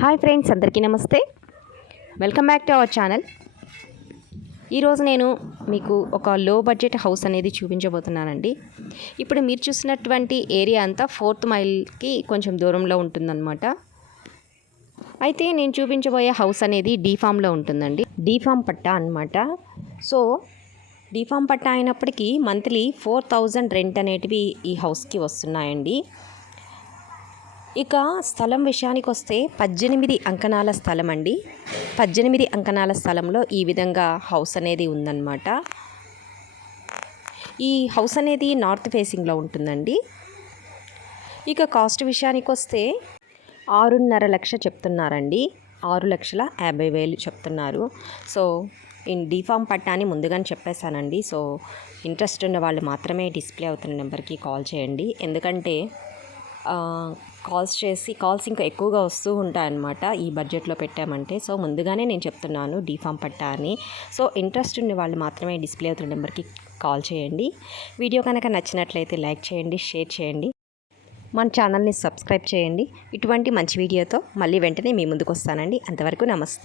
Hi friends అందరికీ నమస్తే. Welcome back to our channel ఈరోజు నేను మీకు ఒక లో బడ్జెట్ హౌస్ అనేది చూపించబోతున్నానండి. ఇప్పుడు మీరు చూసినటువంటి ఏరియా అంతా ఫోర్త్ మైల్కి కొంచెం దూరంలో ఉంటుందన్నమాట. అయితే నేను చూపించబోయే హౌస్ అనేది డీఫామ్లో ఉంటుందండి. డీఫామ్ పట్టా అన్నమాట. సో డీఫామ్ పట్టా అయినప్పటికీ మంత్లీ ఫోర్ థౌజండ్ రెంట్ అనేటివి ఈ హౌస్కి వస్తున్నాయండి. ఇక స్థలం విషయానికి వస్తే పద్దెనిమిది అంకణాల స్థలం అండి పద్దెనిమిది అంకణాల స్థలంలో ఈ విధంగా హౌస్ అనేది ఉందన్నమాట. ఈ హౌస్ అనేది నార్త్ ఫేసింగ్లో ఉంటుందండి. ఇక కాస్ట్ విషయానికి వస్తే ఆరున్నర లక్ష చెప్తున్నారండి. ఆరు లక్షల యాభై వేలు చెప్తున్నారు. సో ఇన్ డీఫామ్ పట్టాని ముందుగానే చెప్పేశానండి. సో ఇంట్రెస్ట్ ఉన్న వాళ్ళు మాత్రమే డిస్ప్లే అవుతున్న నెంబర్కి కాల్ చేయండి. ఎందుకంటే కాల్స్ చేసి కాల్స్ ఇంకా ఎక్కువగా వస్తూ ఉంటాయన్నమాట ఈ బడ్జెట్లో పెట్టామంటే. సో ముందుగానే నేను చెప్తున్నాను డీఫామ్ పట్టా అని. సో ఇంట్రెస్ట్ ఉన్న వాళ్ళు మాత్రమే డిస్ప్లే అవుతున్న నెంబర్కి కాల్ చేయండి. వీడియో కనుక నచ్చినట్లయితే లైక్ చేయండి షేర్ చేయండి. మన ఛానల్ని సబ్స్క్రైబ్ చేయండి. ఇటువంటి మంచి వీడియోతో మళ్ళీ వెంటనే మీ ముందుకు వస్తానండి. అంతవరకు నమస్తే.